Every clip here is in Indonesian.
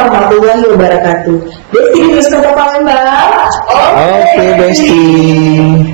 warahmatullahi wabarakatuh. Besti di News Kota Palembang. Oke, Besti.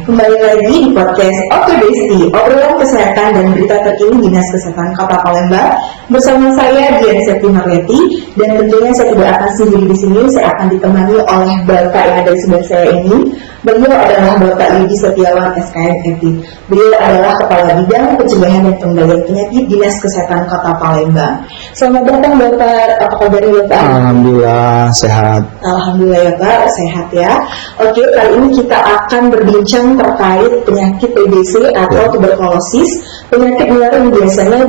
Kembali lagi di podcast Oke Besti, obrolan kesehatan dan berita terkini Dinas Kesehatan Kota Palembang bersama saya Dian Septi Marleti, dan tentunya saya tidak akan sendiri di sini. Saya akan ditemani oleh Bapak yang ada di sebelah saya ini. Beliau adalah Bapak Yudi Setiawan SKM FI. Beliau adalah Kepala Bidang Pencegahan dan Pengendalian Penyakit Dinas Kesehatan Kota Palembang. Selamat datang Bapak, apa kabarnya Bapak? Alhamdulillah sehat. Alhamdulillah ya Pak, sehat ya. Oke, kali ini kita akan berbincang terkait penyakit TBC atau tuberkulosis, penyakit menular yang biasanya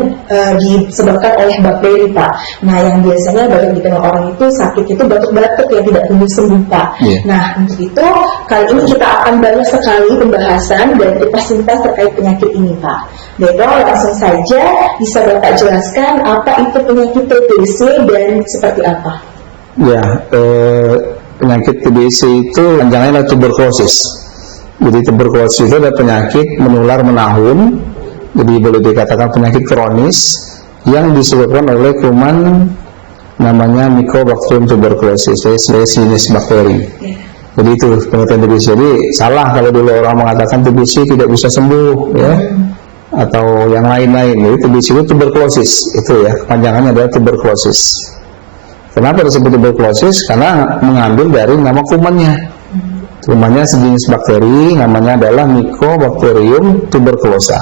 disebabkan oleh bakteri Pak. Nah, yang biasanya banyak dikenal orang itu sakit itu batuk-batuk yang tidak sembuh Pak. Nah, untuk itu kali ini kita akan banyak sekali pembahasan dan kupas-tuntas terkait penyakit ini Pak. Baiklah, langsung saja bisa Bapak jelaskan apa itu penyakit TBC dan seperti apa? Ya, penyakit TBC itu panjangnya adalah tuberkulosis. Jadi tuberkulosis itu adalah penyakit menular menahun. Jadi boleh dikatakan penyakit kronis yang disebabkan oleh kuman namanya Mycobacterium tuberculosis, sebagai jenis bakteri. Jadi itu pengertian TBC. Jadi salah kalau dulu orang mengatakan TBC tidak bisa sembuh, ya, atau yang lain-lain. Jadi TBC itu tuberkulosis, itu ya, kepanjangannya adalah tuberkulosis. Kenapa disebut tuberkulosis? Karena mengambil dari nama kumannya. Kumannya sejenis bakteri, namanya adalah Mycobacterium tuberculosa.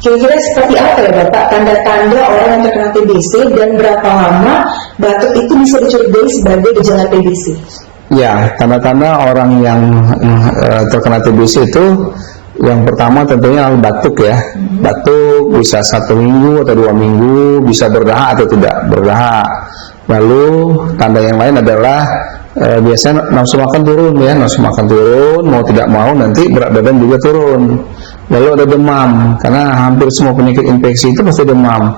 Kira-kira seperti apa ya Bapak tanda-tanda orang yang terkena TBC dan berapa lama batuk itu bisa dicurigai sebagai gejala TBC? Ya, tanda-tanda orang yang terkena TBC itu yang pertama tentunya batuk ya. Batuk bisa 1 minggu atau 2 minggu, bisa berdahak atau tidak berdahak. Lalu tanda yang lain adalah biasanya nafsu makan turun ya, nafsu makan turun, mau tidak mau nanti berat badan juga turun. Lalu ada demam, karena hampir semua penyakit infeksi itu pasti demam.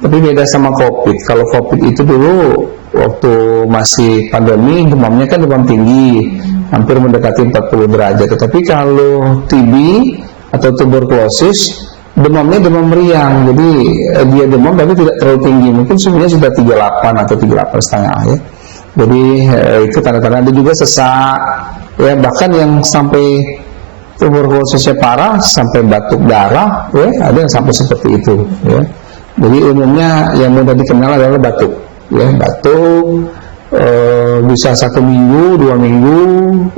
Tapi beda sama COVID. Kalau COVID itu dulu waktu masih pandemi, demamnya kan demam tinggi, hampir mendekati 40 derajat. Tetapi kalau TB atau tuberkulosis, demamnya demam meriang. Jadi dia demam tapi tidak terlalu tinggi. Mungkin sebenarnya sudah 38 atau 38,5 ya. Jadi itu tanda-tanda. Ada juga sesak, ya, bahkan yang sampai tuberkulosisnya parah sampai batuk darah, ya, ada yang sampai seperti itu, ya. Jadi umumnya yang mudah dikenal adalah batuk, ya, batuk bisa 1 minggu, 2 minggu,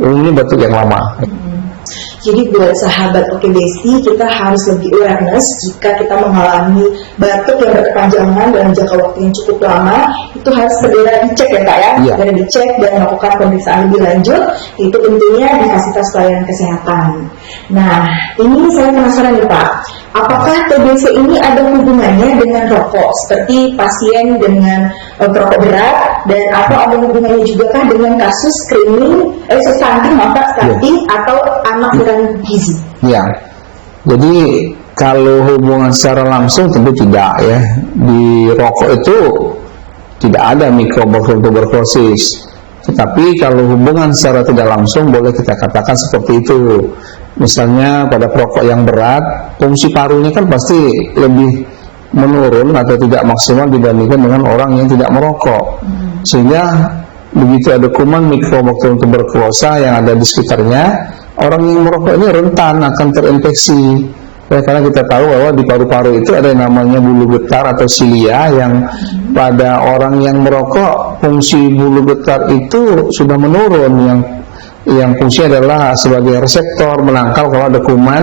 umumnya batuk yang lama. Jadi buat sahabat Oke Besti, kita harus lebih awareness jika kita mengalami batuk yang berkepanjangan dalam jangka waktu yang cukup lama, itu harus segera dicek ya Pak ya, segera dicek dan melakukan pemeriksaan lebih lanjut, itu tentunya di fasilitas pelayanan kesehatan. Nah, ini saya penasaran nih Pak, apakah TBC ini ada hubungannya dengan rokok, seperti pasien dengan perokok berat, dan atau ada hubungannya juga kah dengan kasus stunting atau anak kurang gizi? Ya, jadi kalau hubungan secara langsung tentu tidak ya. Di rokok itu tidak ada Mycobacterium tuberculosis. Tetapi kalau hubungan secara tidak langsung boleh kita katakan seperti itu. Misalnya pada perokok yang berat, fungsi parunya kan pasti lebih menurun atau tidak maksimal dibandingkan dengan orang yang tidak merokok. Sehingga begitu ada kuman Mycobacterium tuberculosa yang ada di sekitarnya, orang yang merokok ini rentan akan terinfeksi. Ya, karena kita tahu bahwa di paru-paru itu ada yang namanya bulu getah atau silia, yang pada orang yang merokok fungsi bulu getah itu sudah menurun, yang fungsi adalah sebagai reseptor menangkal kalau ada kuman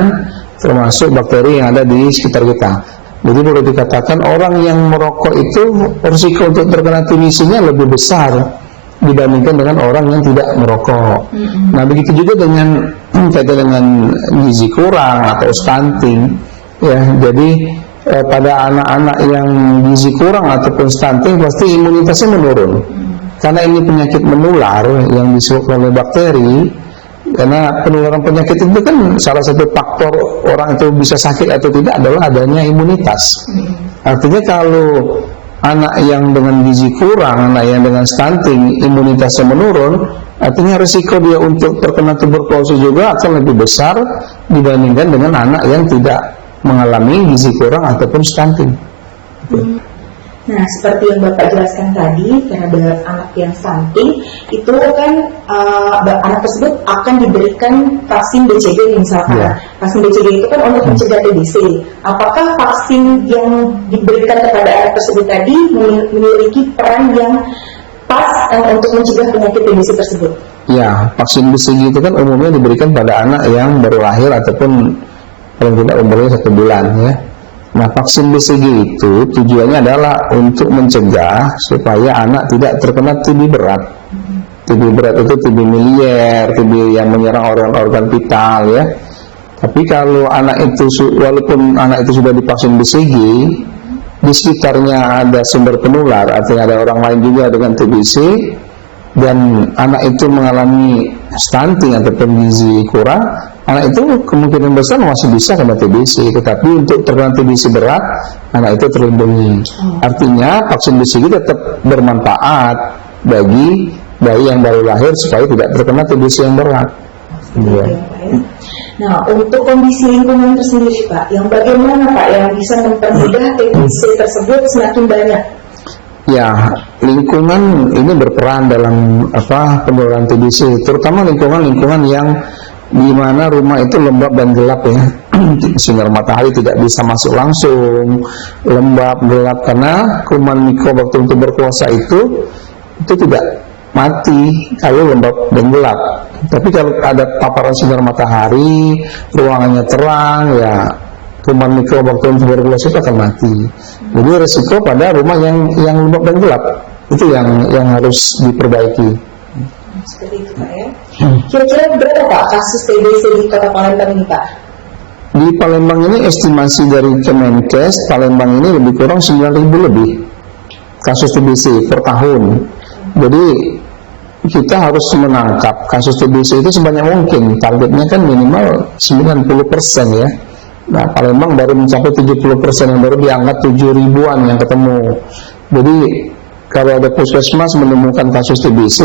termasuk bakteri yang ada di sekitar kita. Jadi boleh dikatakan orang yang merokok itu risiko untuk terkena TBC-nya lebih besar dibandingkan dengan orang yang tidak merokok. Nah, begitu juga dengan kaitan dengan gizi kurang atau stunting, ya. Jadi pada anak-anak yang gizi kurang ataupun stunting pasti imunitasnya menurun. Karena ini penyakit menular yang disebabkan oleh bakteri. Karena penularan penyakit itu kan salah satu faktor orang itu bisa sakit atau tidak adalah adanya imunitas. Artinya kalau anak yang dengan gizi kurang, anak yang dengan stunting, imunitasnya menurun, artinya risiko dia untuk terkena tuberkulosis juga akan lebih besar dibandingkan dengan anak yang tidak mengalami gizi kurang ataupun stunting. Nah, seperti yang Bapak jelaskan tadi, terhadap anak yang stunting, itu kan anak tersebut akan diberikan vaksin BCG misalkan. Ya. Vaksin BCG itu kan untuk mencegah TBC. Apakah vaksin yang diberikan kepada anak tersebut tadi memiliki peran yang pas untuk mencegah penyakit TBC tersebut? Ya, vaksin BCG itu kan umumnya diberikan pada anak yang baru lahir ataupun paling tidak umurnya 1 bulan ya. Nah, vaksin BCG itu tujuannya adalah untuk mencegah supaya anak tidak terkena TB berat. TB berat itu TB miliar, TB yang menyerang organ-organ vital ya. Tapi kalau anak itu, walaupun anak itu sudah divaksin BCG, di sekitarnya ada sumber penular, artinya ada orang lain juga dengan TBC, dan anak itu mengalami stunting ataupun gizi kurang, anak itu kemungkinan besar masih bisa kena TBC. Tetapi untuk terkena TBC berat, anak itu terlindungi. Artinya vaksin BCG tetap bermanfaat bagi bayi yang baru lahir supaya tidak terkena TBC yang berat. Ya. Nah, untuk kondisi lingkungan tersendiri Pak, yang bagaimana Pak yang bisa mempermudah TBC tersebut semakin banyak? Ya, lingkungan ini berperan dalam penularan TBC, terutama lingkungan yang di mana rumah itu lembab dan gelap ya. Sinar matahari tidak bisa masuk langsung, lembab, gelap, karena kuman Mycobacterium tuberculosis itu tidak mati kalau lembab dan gelap. Tapi kalau ada paparan sinar matahari, ruangannya terang, ya kuman Mycobacterium tuberculosis itu akan mati. Jadi resiko pada rumah yang lembab dan gelap itu yang harus diperbaiki. Seperti itu Pak ya. Kira-kira berapa Pak kasus TBC di Kota Palembang ini Pak? Di Palembang ini estimasi dari Kemenkes, Palembang ini lebih kurang 9.000 lebih kasus TBC per tahun. Jadi kita harus menangkap kasus TBC itu sebanyak mungkin. Targetnya kan minimal 90% ya. Nah, Palembang baru mencapai 70%, yang baru diangkat 7.000-an yang ketemu. Jadi kalau ada puskesmas menemukan kasus TBC,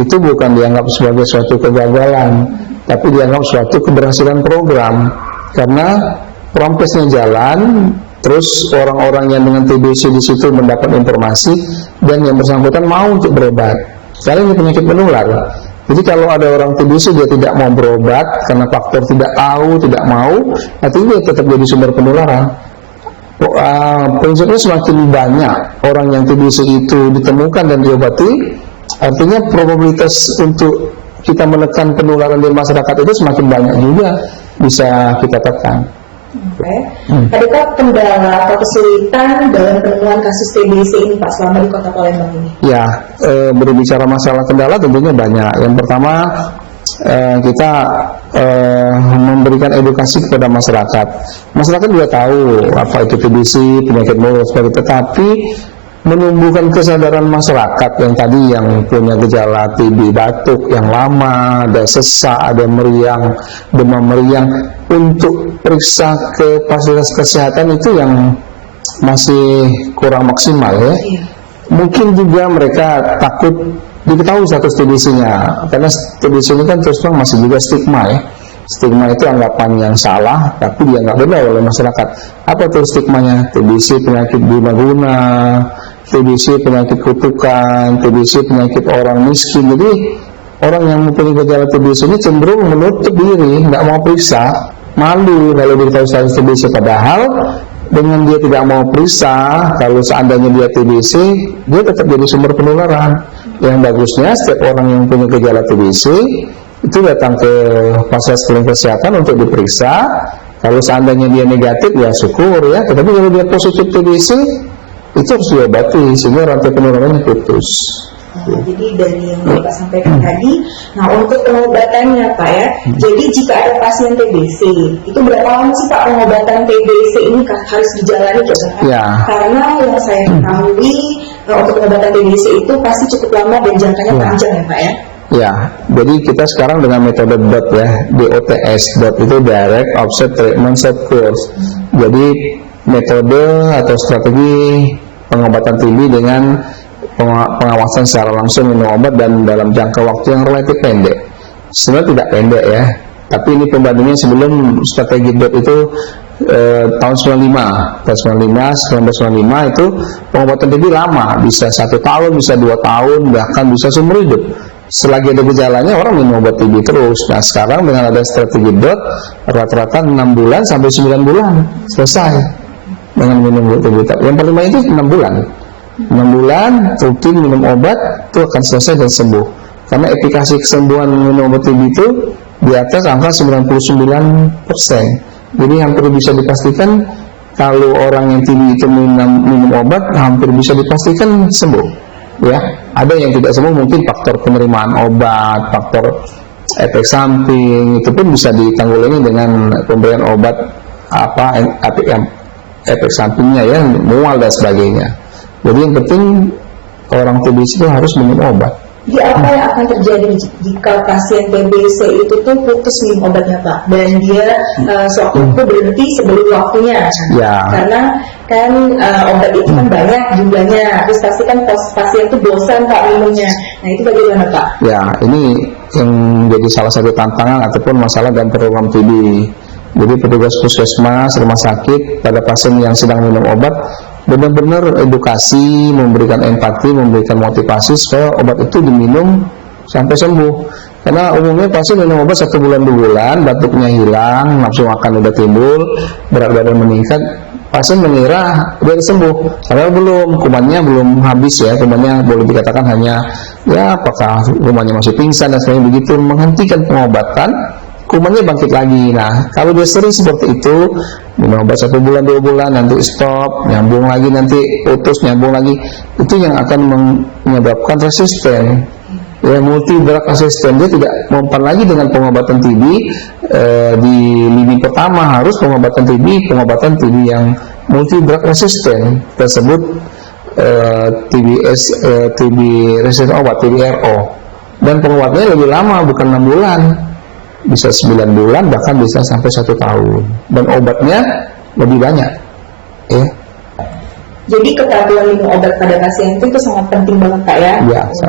itu bukan dianggap sebagai suatu kegagalan, tapi dianggap suatu keberhasilan program. Karena prokesnya jalan, terus orang-orang yang dengan TBC di situ mendapat informasi, dan yang bersangkutan mau untuk berobat. Karena ini penyakit menular. Jadi kalau ada orang TBC dia tidak mau berobat karena faktor tidak tahu, tidak mau, artinya dia tetap jadi sumber penularan. Prinsipnya semakin banyak orang yang TBC itu ditemukan dan diobati, artinya probabilitas untuk kita menekan penularan di masyarakat itu semakin banyak juga bisa kita tekan. Oke. Adakah kendala atau kesulitan dalam penemuan kasus TBC ini Pak selama di Kota Palembang ini? Ya, berbicara masalah kendala tentunya banyak. Yang pertama, kita memberikan edukasi kepada masyarakat. Masyarakat juga tahu apa itu TBC, penyakit mulut, tetapi menumbuhkan kesadaran masyarakat yang tadi yang punya gejala TB, batuk yang lama, ada sesak, ada meriang, demam meriang, untuk periksa ke fasilitas kesehatan itu yang masih kurang maksimal ya. Mungkin juga mereka takut diketahui status TBC-nya, karena TBC ini kan terus terang masih juga stigma ya. Stigma itu anggapan yang salah, tapi dianggap benar oleh masyarakat. Apa tuh stigmanya? TBC penyakit guna-guna, TBC penyakit kutukan, TBC penyakit orang miskin. Jadi orang yang mempunyai gejala TBC ini cenderung menutup diri, nggak mau periksa, malu kalau diketahui status TBC. Padahal dengan dia tidak mau periksa, kalau seandainya dia TBC, dia tetap jadi sumber penularan. Yang bagusnya setiap orang yang punya gejala TBC itu datang ke fasilitas kesehatan untuk diperiksa. Kalau seandainya dia negatif, ya syukur ya. Tetapi kalau dia positif TBC, itu harus diobati sehingga rantai penularannya putus. Jadi dari yang Bapak sampaikan tadi, nah untuk pengobatannya Pak ya, jadi jika ada pasien TBC, itu berapa lama sih Pak pengobatan TBC ini harus dijalani coba? Ya. Karena yang saya ketahui untuk pengobatan TBC itu pasti cukup lama dan jangkanya panjang ya Pak ya? Ya, jadi kita sekarang dengan metode DOT ya, DOTS, DOT itu Direct Offset Treatment Set Course. Jadi metode atau strategi pengobatan TB dengan pengawasan secara langsung minum obat dan dalam jangka waktu yang relatif pendek. Sebenarnya tidak pendek ya, Tapi ini pembandingnya sebelum strategi DOT itu tahun 1995 itu pengobatan TB lama, bisa 1 tahun, bisa 2 tahun, bahkan bisa seumur hidup. Selagi ada gejalanya orang minum obat TB terus. Nah sekarang dengan ada strategi DOT rata-rata 6 bulan sampai 9 bulan selesai dengan minum obat TB. Yang paling banyak itu 6 bulan. 6 bulan rutin minum obat itu akan selesai dan sembuh. Karena efikasi kesembuhan minum obat TB itu di atas angka 99%. Jadi hampir bisa dipastikan kalau orang yang TB itu minum obat hampir bisa dipastikan sembuh. Ya, ada yang tidak sembuh mungkin faktor penerimaan obat, faktor efek samping, itu pun bisa ditanggulangi dengan pemberian obat efek sampingnya ya, mual dan sebagainya. Jadi yang penting orang TBC itu harus minum obat. Jadi apa yang akan terjadi jika pasien TBC itu tuh putus minum obatnya Pak, dan dia sewaktu itu berhenti sebelum waktunya? Ya. Karena kan obat itu kan banyak jumlahnya, terus pasti kan pasien itu bosan Pak minumnya. Nah itu bagaimana Pak? Ya, ini yang menjadi salah satu tantangan ataupun masalah dalam program TB. Jadi petugas puskesmas, rumah sakit pada pasien yang sedang minum obat benar-benar edukasi, memberikan empati, memberikan motivasi supaya obat itu diminum sampai sembuh. Karena umumnya pasien minum obat 1 bulan 2 bulan, batuknya hilang, nafsu makan udah timbul, berat badan meningkat, pasien mengira udah sembuh. Padahal belum, kumannya belum habis ya, kumannya boleh dikatakan hanya ya apakah kumannya masih pingsan dan sebagainya. Begitu menghentikan pengobatan, kumannya bangkit lagi. Nah, kalau dia sering seperti itu, minum obat 1 bulan 2 bulan, nanti stop, nyambung lagi, nanti putus, nyambung lagi, itu yang akan menyebabkan resisten. Ya, multi drug resisten, dia tidak mempan lagi dengan pengobatan TB di lini pertama. Harus pengobatan TB yang multi drug resisten, tersebut TB resisten obat, TBRO, dan pengobatannya lebih lama, bukan 6 bulan, bisa 9 bulan, bahkan bisa sampai 1 tahun, dan obatnya lebih banyak ya. Jadi ketahuan minum obat pada pasien itu sangat penting banget Pak ya,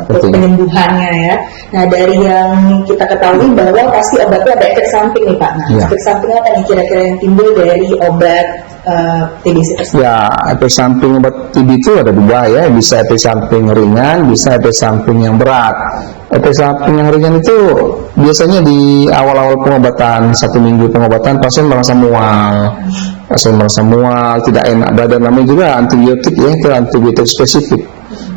untuk penyembuhannya ya. Nah dari yang kita ketahui bahwa pasti obatnya ada efek samping nih Pak. Nah efek sampingnya apa nih kira-kira yang timbul dari obat TBC tersebut? Ya, efek samping obat TB itu ada 2 ya, bisa efek samping ringan, bisa efek samping yang berat. Efek samping yang ringan itu biasanya di awal-awal pengobatan, 1 minggu pengobatan pasien merasa mual, tidak enak badan, namanya juga antibiotik ya, itu antibiotik spesifik.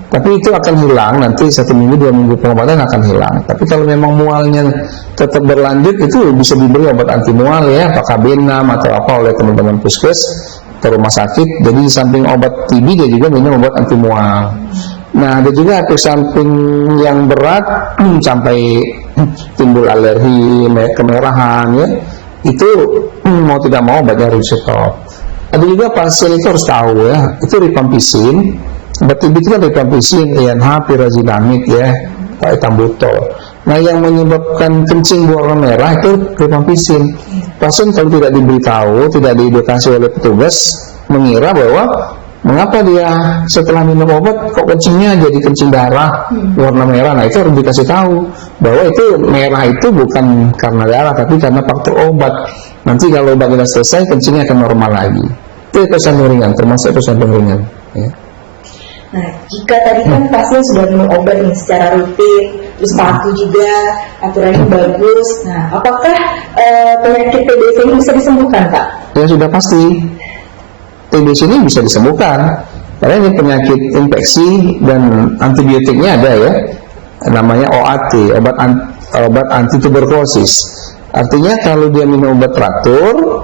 Tapi itu akan hilang nanti 1 minggu 2 minggu pengobatan akan hilang. Tapi kalau memang mualnya tetap berlanjut, itu bisa diberi obat anti mual ya, apakah B6 atau apa oleh teman-teman puskes atau rumah sakit. Jadi di samping obat TB dia juga minum obat anti mual. Nah ada juga efek samping yang berat sampai timbul alergi, kemerahan ya, itu mau tidak mau obatnya harus stop. Ada juga pasien itu harus tahu ya, itu rifampicin, obat TB itu kan rifampicin, INH, pyrazinamide ya, ethambutol. Nah yang menyebabkan kencing berwarna merah itu rifampicin. Pasien kalau tidak diberitahu, tidak diedukasi oleh petugas, mengira bahwa mengapa dia setelah minum obat kok kencingnya jadi kencing darah warna merah. Nah itu harus dikasih tahu bahwa itu merah itu bukan karena darah, tapi karena faktor obat. Nanti kalau obatnya selesai, kencingnya akan normal lagi. Itu efek samping ringan, termasuk efek samping ringan ya. Nah jika tadi kan pasien sudah minum obat nih secara rutin, terus patuh juga, aturannya bagus, nah apakah penyakit TBC ini bisa disembuhkan Pak? Ya sudah pasti TBC ini bisa disembuhkan karena ini penyakit infeksi dan antibiotiknya ada ya, namanya OAT, obat anti tuberkulosis. Artinya kalau dia minum obat teratur,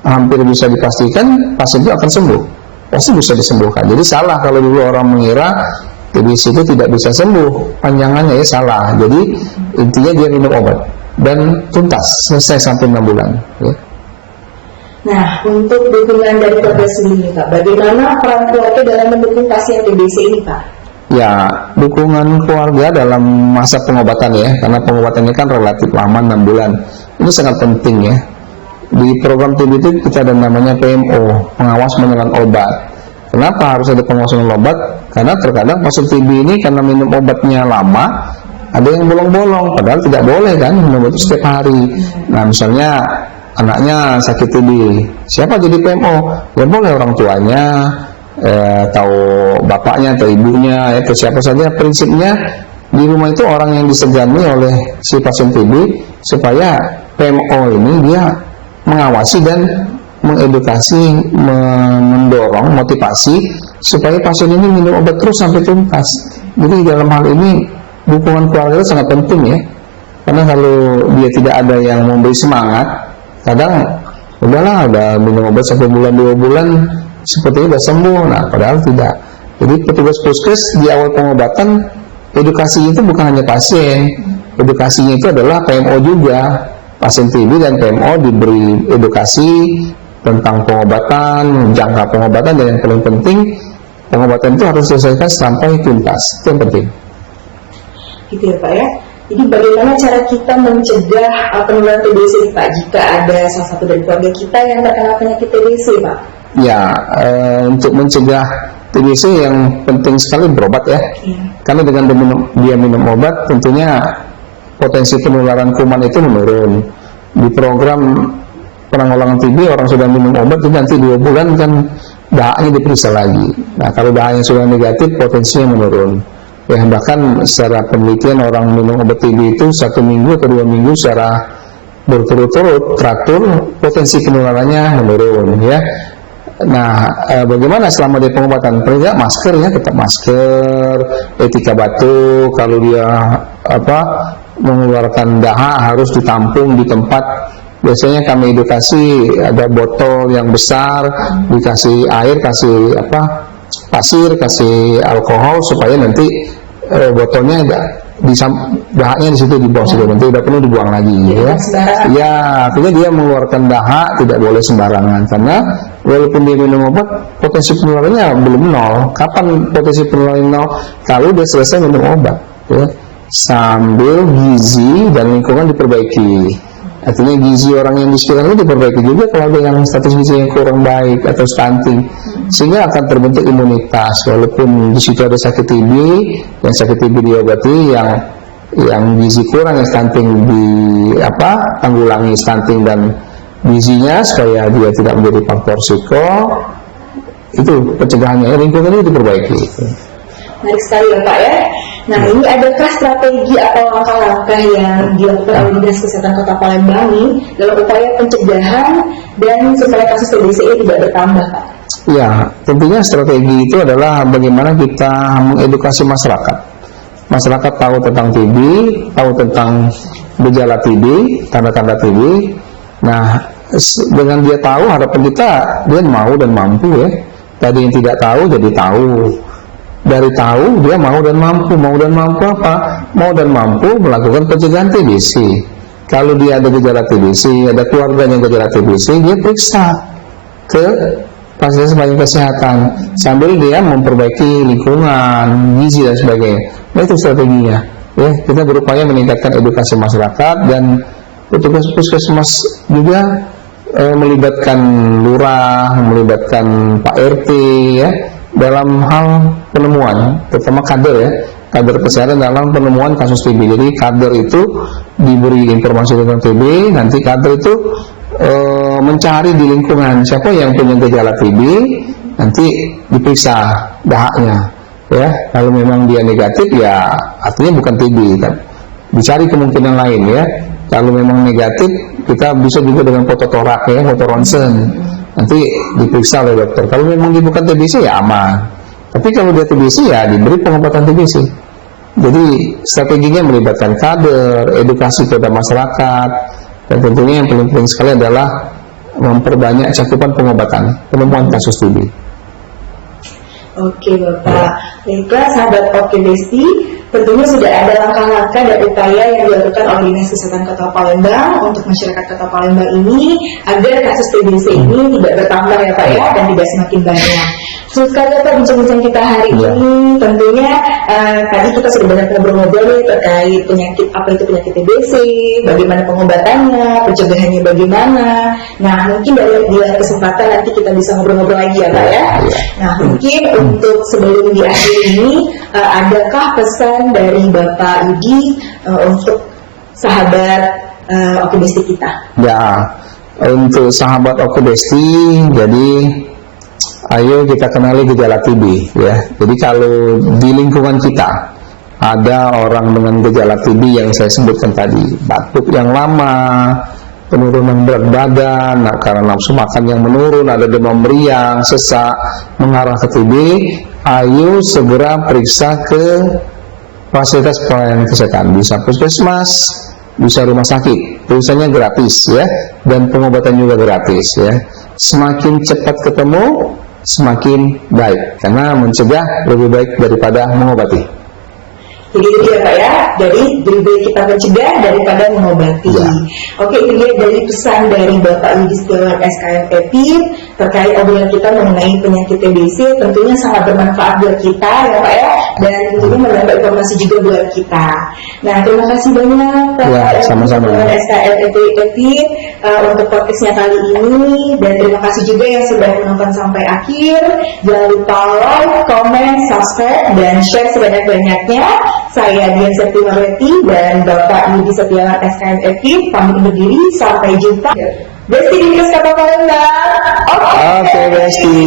hampir bisa dipastikan pasien itu akan sembuh, pasti bisa disembuhkan. Jadi salah kalau dulu orang mengira TBC itu tidak bisa sembuh, panjangannya ya salah. Jadi intinya dia minum obat dan tuntas, selesai sampai 6 bulan ya. Nah, untuk dukungan dari keluarga sendiri, Pak, bagaimana peran keluarga dalam mendukung pasien TBC ini, Pak? Ya, dukungan keluarga dalam masa pengobatan ya, karena pengobatannya kan relatif lama, 6 bulan. Ini sangat penting ya. Di program TB itu kita ada namanya PMO, pengawas menelan obat. Kenapa harus ada pengawas menelan obat? Karena terkadang pasien TB ini karena minum obatnya lama, Ada yang bolong-bolong, padahal tidak boleh kan minum obat setiap hari. Nah misalnya anaknya sakit TB, siapa jadi PMO? Ya boleh orang tuanya, atau bapaknya atau ibunya, atau siapa saja. Prinsipnya di rumah itu orang yang disegani oleh si pasien TB supaya PMO ini dia mengawasi dan mengedukasi, mendorong, motivasi supaya pasien ini minum obat terus sampai tuntas. Jadi dalam hal ini dukungan keluarga itu sangat penting ya, karena kalau dia tidak ada yang memberi semangat, kadang udahlah udah minum obat sampai bulan 2 bulan sepertinya udah sembuh, nah padahal tidak. Jadi petugas puskes di awal pengobatan edukasinya itu bukan hanya pasien, edukasinya itu adalah PMO juga. Pasien TB dan PMO diberi edukasi tentang pengobatan, jangka pengobatan, dan yang paling penting pengobatan itu harus diselesaikan sampai tuntas. Itu yang penting. Gitu ya Pak ya. Jadi bagaimana cara kita mencegah penularan TBC Pak jika ada salah satu dari keluarga kita yang terkena penyakit TBC Pak? Ya, untuk mencegah TBC yang penting sekali berobat ya. Karena dengan dia minum obat tentunya potensi penularan kuman itu menurun. Di program penanggulangan TB orang sudah minum obat itu nanti 2 bulan kan dahaknya diperiksa lagi. Nah kalau dahaknya sudah negatif potensinya menurun. Ya bahkan secara penelitian orang minum obat TB itu 1 minggu atau 2 minggu secara berturut-turut teratur potensi penularannya menurun ya. Nah bagaimana selama dia pengobatan? Paling tidak masker ya, tetap masker, etika batuk, kalau dia mengeluarkan dahak harus ditampung di tempat. Biasanya kami edukasi ada botol yang besar, dikasih air, kasih pasir, kasih alkohol supaya nanti botolnya dahaknya di situ dibuang situ, nanti udah penuh dibuang lagi ya. Ya, artinya dia mengeluarkan dahak tidak boleh sembarangan, karena walaupun dia minum obat potensi penularannya belum nol. Kapan potensi penularannya nol? Kalau dia selesai minum obat ya. Sambil gizi dan lingkungan diperbaiki. Artinya gizi orang yang di sekitarnya diperbaiki juga kalau ada yang status gizinya kurang baik atau stunting, sehingga akan terbentuk imunitas. Walaupun di situ ada sakit TB, yang sakit TB diobati, yang gizi kurang, yang stunting tanggulangi stunting dan gizinya supaya dia tidak menjadi faktor risiko. Itu pencegahannya, lingkungannya diperbaiki. Menarik sekali ya Pak ya. Nah ini adakah strategi atau langkah-langkah yang dilakukan oleh Dinas Kesehatan Kota Palembang dalam upaya pencegahan dan supaya kasus TBC ini tidak bertambah Pak? Ya, tentunya strategi itu adalah bagaimana kita mengedukasi masyarakat. Masyarakat tahu tentang TB, tahu tentang gejala TB, tanda-tanda TB. Nah, dengan dia tahu, harapan kita dia mau dan mampu ya. Tadi yang tidak tahu jadi tahu. Dari tahu dia mau dan mampu. Mau dan mampu apa? Mau dan mampu melakukan pencegahan TBC. Kalau dia ada gejala TBC, ada keluarganya gejala TBC, dia periksa ke fasilitas pelayanan kesehatan sambil dia memperbaiki lingkungan, gizi dan sebagainya. Nah itu strateginya. Ya, kita berupaya meningkatkan edukasi masyarakat, dan petugas puskesmas juga melibatkan lurah, melibatkan Pak RT ya, dalam hal penemuan, terutama kader ya, kader kesehatan dalam penemuan kasus TB. Jadi kader itu diberi informasi tentang TB, nanti kader itu mencari di lingkungan siapa yang punya gejala TB, nanti diperiksa dahaknya ya. Kalau memang dia negatif ya artinya bukan TB kan, dicari kemungkinan lain ya. Kalau memang negatif kita bisa juga dengan foto torak ya, foto ronsen, nanti diperiksa oleh dokter. Kalau memang dia bukan TBC ya aman, tapi kalau dia TBC ya diberi pengobatan TBC. Jadi strateginya melibatkan kader, edukasi kepada masyarakat, dan tentunya yang paling penting sekali adalah memperbanyak cakupan pengobatan penemuan kasus TB. Oke Bapak, baiklah sahabat Oke Besti, tentunya sudah ada langkah-langkah dan upaya yang dilakukan oleh Dinas Kesehatan Kota Palembang untuk masyarakat Kota Palembang ini agar kasus TBC ini tidak bertambah ya Pak ya, dan tidak semakin banyak. Seru sekali Pak bincang-bincang kita hari ini. Tentunya tadi kita sudah banyak ngobrol-ngobrol nih terkait penyakit, apa itu penyakit TBC, bagaimana pengobatannya, pencegahannya bagaimana. Nah mungkin di lain kesempatan nanti kita bisa ngobrol-ngobrol lagi ya Pak ya. Nah mungkin untuk sebelum di akhir ini, adakah pesan dari Bapak Yudi untuk sahabat Oke Besti kita? Ya, untuk sahabat Oke Besti, jadi ayo kita kenali gejala TB ya. Jadi kalau di lingkungan kita ada orang dengan gejala TB yang saya sebutkan tadi, batuk yang lama, penurunan berat badan, karena nafsu makan yang menurun, ada demam meriang, sesak, mengarah ke TB, ayo segera periksa ke fasilitas pelayanan kesehatan, bisa puskesmas, bisa rumah sakit, perusahaannya gratis ya, dan pengobatan juga gratis ya. Semakin cepat ketemu, semakin baik, karena mencegah lebih baik daripada mengobati. Jadi itu dia Pak ya, jadi lebih baik kita mencegah daripada mengobati. Oke, itu dia dari pesan dari Bapak Yudi Setiawan SKM EPID terkait obrolan kita mengenai penyakit TBC. Tentunya sangat bermanfaat buat kita ya Pak ya, dan tentunya menambah informasi juga buat kita. Nah terima kasih banyak Pak sama-sama SKM EPID untuk podcastnya kali ini, dan terima kasih juga yang sudah menonton sampai akhir. Jangan lupa like, comment, subscribe, dan share sebanyak-banyaknya. Saya Dian Septimarweti dan Bapak Yudi Setiawan SKM EPID pamit undur diri. Sampai jumpa. Besti di kata Palembang. Oke Besti.